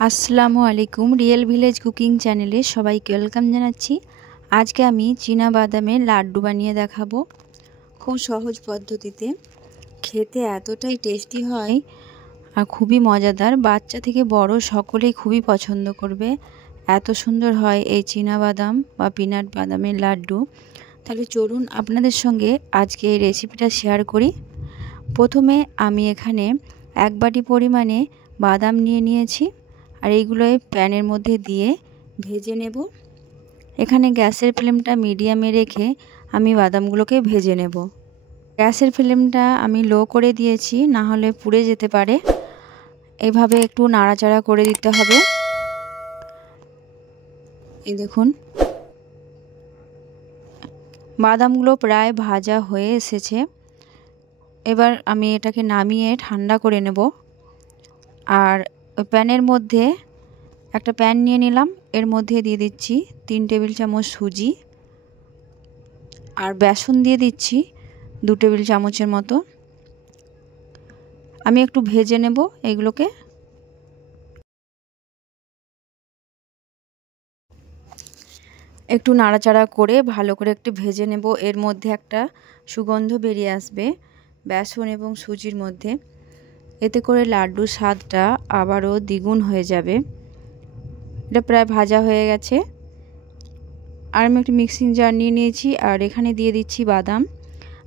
আসসালামু আলাইকুম। Real village cooking চ্যানেলে সবাইকে ওয়েলকাম জানাচ্ছি। আজকে আমি চীনা বাদামের লাড্ডু বানিয়ে দেখাবো খুব সহজ পদ্ধতিতে। খেতে এতটাই টেস্টি হয় আর খুবই মজাদার, বাচ্চা থেকে বড় সকলেই খুবই পছন্দ করবে। এত সুন্দর হয় এই চীনা বাদাম বা পিনাট বাদামের লাড্ডু। তাহলে চলুন আপনাদের সঙ্গে আজকে এই রেসিপিটা শেয়ার করি। প্রথমে আমি এখানে 1 বাটি পরিমাণে বাদাম নিয়েছি আর এইগুলো প্যানের মধ্যে দিয়ে ভেজে নেব। এখানে গ্যাসের ফ্লেমটা মিডিয়ামে রেখে আমি বাদামগুলোকে ভেজে নেব। গ্যাসের ফ্লেমটা আমি লো করে দিয়েছি, না হলে পুড়ে যেতে পারে। এইভাবে একটু নাড়াচাড়া করে দিতে হবে। এই দেখুন বাদামগুলো প্রায় ভাজা হয়ে এসেছে। এবার আমি এটাকে নামিয়ে ঠান্ডা করে নেব। আর প্যানের মধ্যে একটা প্যান নিয়ে নিলাম, এর মধ্যে দিয়ে দিচ্ছি 3 টেবিল চামচ সুজি আর বেসন দিয়ে দিচ্ছি 2 টেবিল চামচের মতো। আমি একটু ভেজে নেব এগুলোকে। একটু নাড়াচাড়া করে ভালো করে একটু ভেজে নেব। এর মধ্যে একটা সুগন্ধ বেরিয়ে আসবে বেসন এবং সুজির মধ্যে। এতে করে লাড্ডুর স্বাদটা আবারও দ্বিগুণ হয়ে যাবে। এটা প্রায় ভাজা হয়ে গেছে। আর আমি একটু মিক্সিং জার নিয়ে নিয়েছি আর এখানে দিয়ে দিচ্ছি বাদাম।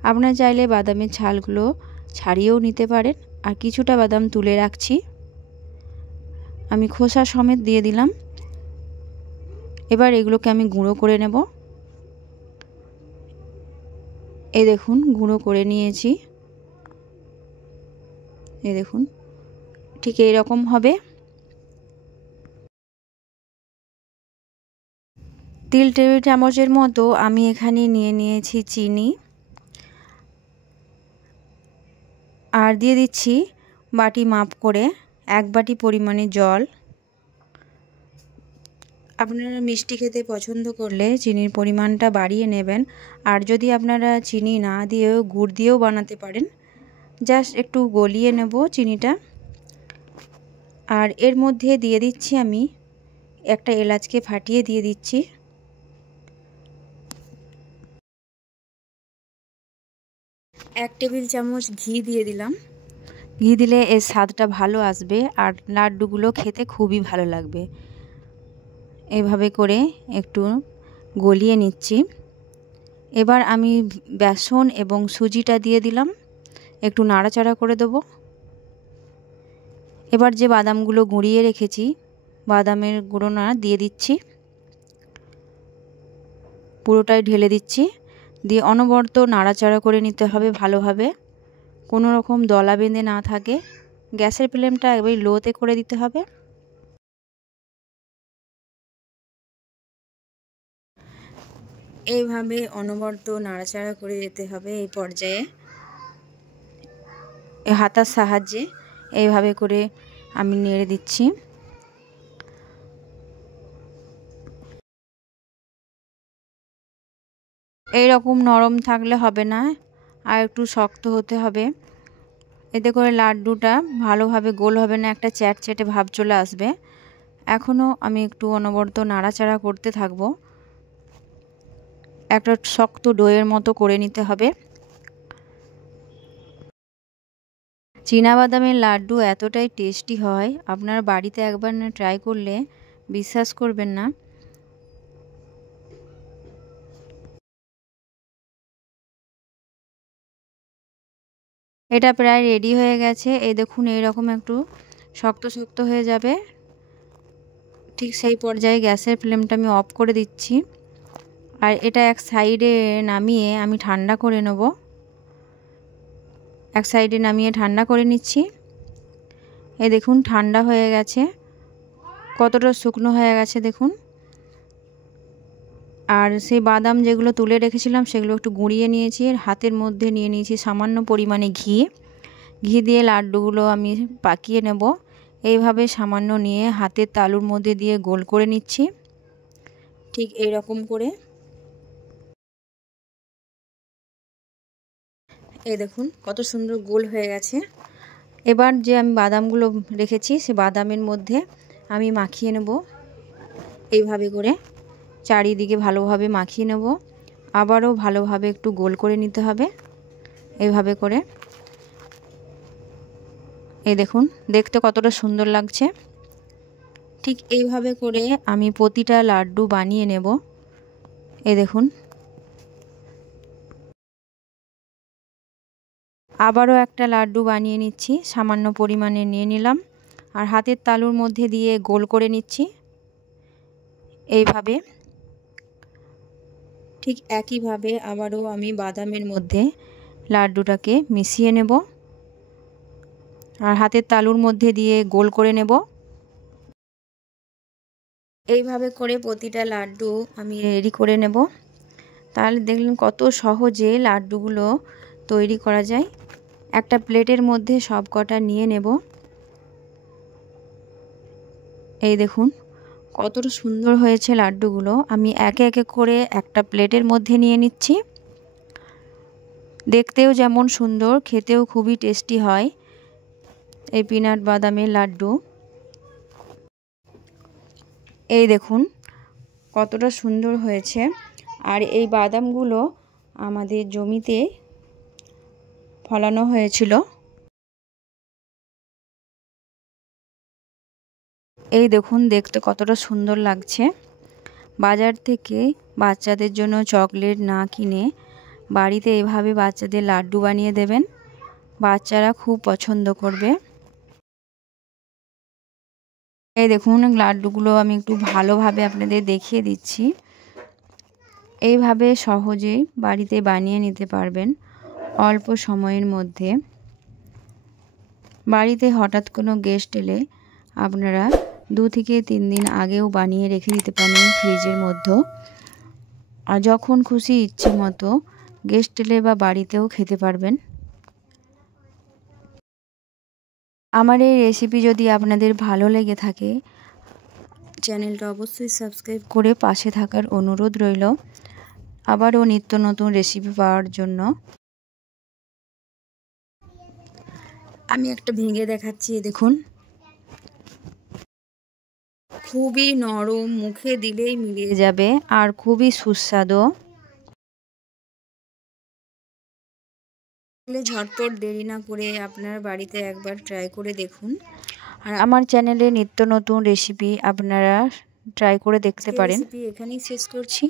আপনারা চাইলে বাদামের ছালগুলো ছাড়িয়েও নিতে পারেন। আর কিছুটা বাদাম তুলে রাখছি, আমি খোসা সমেত দিয়ে দিলাম। এবার এগুলোকে আমি গুঁড়ো করে নেব। এই দেখুন গুঁড়ো করে নিয়েছি। এই দেখুন ঠিক এই রকম হবে। 3 টেবিল চামচের মতো আমি এখানে নিয়ে নিয়েছি চিনি আর দিয়ে দিচ্ছি বাটি মাপ করে 1 বাটি পরিমাণে জল। আপনারা মিষ্টি খেতে পছন্দ করলে চিনির পরিমাণটা বাড়িয়ে নেবেন। আর যদি আপনারা চিনি না দিয়েও গুড় দিয়েও বানাতে পারেন। জাস্ট একটু গলিয়ে নেব চিনিটা। আর এর মধ্যে দিয়ে দিচ্ছি আমি একটা এলাচকে ফাটিয়ে দিয়ে দিচ্ছি। এক টেবিল চামচ ঘি দিয়ে দিলাম। ঘি দিলে এর স্বাদটা ভালো আসবে আর লাড্ডুগুলো খেতে খুবই ভালো লাগবে। এভাবে করে একটু গলিয়ে নিচ্ছি। এবার আমি বেসন এবং সুজিটা দিয়ে দিলাম, একটু নাড়াচাড়া করে দেব। এবার যে বাদামগুলো গুঁড়িয়ে রেখেছি বাদামের গুঁড়োটা দিয়ে দিচ্ছি, পুরোটাই ঢেলে দিচ্ছি। দিয়ে অনবরত নাড়াচাড়া করে নিতে হবে ভালোভাবে, কোনো রকম দলা বেঁধে না থাকে। গ্যাসের ফ্লেমটা একবার লোতে করে দিতে হবে। এইভাবে অনবরত নাড়াচাড়া করে যেতে হবে। এই পর্যায়ে হাতার সাহায্যে এইভাবে করে আমি নেড়ে দিচ্ছি। এই রকম নরম থাকলে হবে না, আর একটু শক্ত হতে হবে। এতে করে লাড্ডুটা ভালোভাবে গোল হবে না, একটা চ্যাটচ্যাটে ভাব চলে আসবে। এখনও আমি একটু অনবরত নাড়াচাড়া করতে থাকবো। একটা শক্ত ডোয়ের মতো করে নিতে হবে। চীনাবাদামের লাড্ডু এতটাই টেস্টি হয়, আপনার বাড়িতে একবার না ট্রাই করলে বিশ্বাস করবেন না। এটা প্রায় রেডি হয়ে গেছে। এই দেখুন এইরকম একটু শক্ত শক্ত হয়ে যাবে। ঠিক সেই পর্যায়ে গ্যাসের ফ্লেমটা আমি অফ করে দিচ্ছি। আর এটা এক সাইডে নামিয়ে আমি ঠান্ডা করে নেব। এক সাইডে নামিয়ে ঠান্ডা করে নিচ্ছি। এই দেখুন ঠান্ডা হয়ে গেছে, কতটা শুকনো হয়ে গেছে দেখুন। আর সেই বাদাম যেগুলো তুলে রেখেছিলাম সেগুলো একটু গুঁড়িয়ে নিয়েছি। আর হাতের মধ্যে নিয়ে নিয়েছি সামান্য পরিমাণে ঘি। ঘি দিয়ে লাড্ডুগুলো আমি পাকিয়ে নেব। এইভাবে সামান্য নিয়ে হাতের তালুর মধ্যে দিয়ে গোল করে নিচ্ছি, ঠিক এই রকম করে। এই দেখুন কত সুন্দর গোল হয়ে গেছে। এবার যে আমি বাদামগুলো রেখেছি সে বাদামের মধ্যে আমি মাখিয়ে নেব এইভাবে করে, চারিদিকে ভালোভাবে মাখিয়ে নেব। আবারও ভালোভাবে একটু গোল করে নিতে হবে এইভাবে করে। এই দেখুন দেখতে কতটা সুন্দর লাগছে। ঠিক এইভাবে করে আমি প্রতিটা লাড্ডু বানিয়ে নেব। এই দেখুন আবারও একটা লাড্ডু বানিয়ে নিচ্ছি, সামান্য পরিমাণে নিয়ে নিলাম আর হাতের তালুর মধ্যে দিয়ে গোল করে নিচ্ছি এইভাবে। ঠিক একইভাবে আবারও আমি বাদামের মধ্যে লাড্ডুটাকে মিশিয়ে নেব আর হাতের তালুর মধ্যে দিয়ে গোল করে নেব। এইভাবে করে প্রতিটা লাড্ডু আমি রেডি করে নেব। তাহলে দেখলেন কত সহজে লাড্ডুগুলো তৈরি করা যায়। একটা প্লেটের মধ্যে সব কটা নিয়ে নেব। এই দেখুন কতটা সুন্দর হয়েছে লাড্ডুগুলো। আমি একে একে করে একটা প্লেটের মধ্যে নিয়ে নিচ্ছি। দেখতেও যেমন সুন্দর, খেতেও খুবই টেস্টি হয় এই পিনাট বাদামের লাড্ডু। এই দেখুন কতটা সুন্দর হয়েছে। আর এই বাদামগুলো আমাদের জমিতে ফলানো হয়েছিল। এই দেখুন দেখতে কতটা সুন্দর লাগছে। বাজার থেকে বাচ্চাদের জন্য চকলেট না কিনে বাড়িতে এভাবে বাচ্চাদের লাড্ডু বানিয়ে দেবেন, বাচ্চারা খুব পছন্দ করবে। এই দেখুন লাড্ডুগুলো আমি একটু ভালোভাবে আপনাদের দেখিয়ে দিচ্ছি। এইভাবে সহজেই বাড়িতে বানিয়ে নিতে পারবেন অল্প সময়ের মধ্যে। বাড়িতে হঠাৎ কোনো গেস্ট এলে আপনারা 2 থেকে 3 দিন আগেও বানিয়ে রেখে দিতে পারেন ফ্রিজের মধ্যে। আর যখন খুশি ইচ্ছে মতো গেস্ট এলে বা বাড়িতেও খেতে পারবেন। আমার এই রেসিপি যদি আপনাদের ভালো লেগে থাকে চ্যানেলটা অবশ্যই সাবস্ক্রাইব করে পাশে থাকার অনুরোধ রইল আবারও নিত্য নতুন রেসিপি পাওয়ার জন্য। আমি একটা ভেঙে দেখাচ্ছি, দেখুন খুবই নরম, মুখে দিলেই মিলিয়ে যাবে আর খুবই সুস্বাদু। ঝটপট দেরি না করে আপনারা বাড়িতে একবার ট্রাই করে দেখুন। আর আমার চ্যানেলে নিত্য নতুন রেসিপি আপনারা ট্রাই করে দেখতে পারেন। রেসিপি এখানেই শেষ করছি।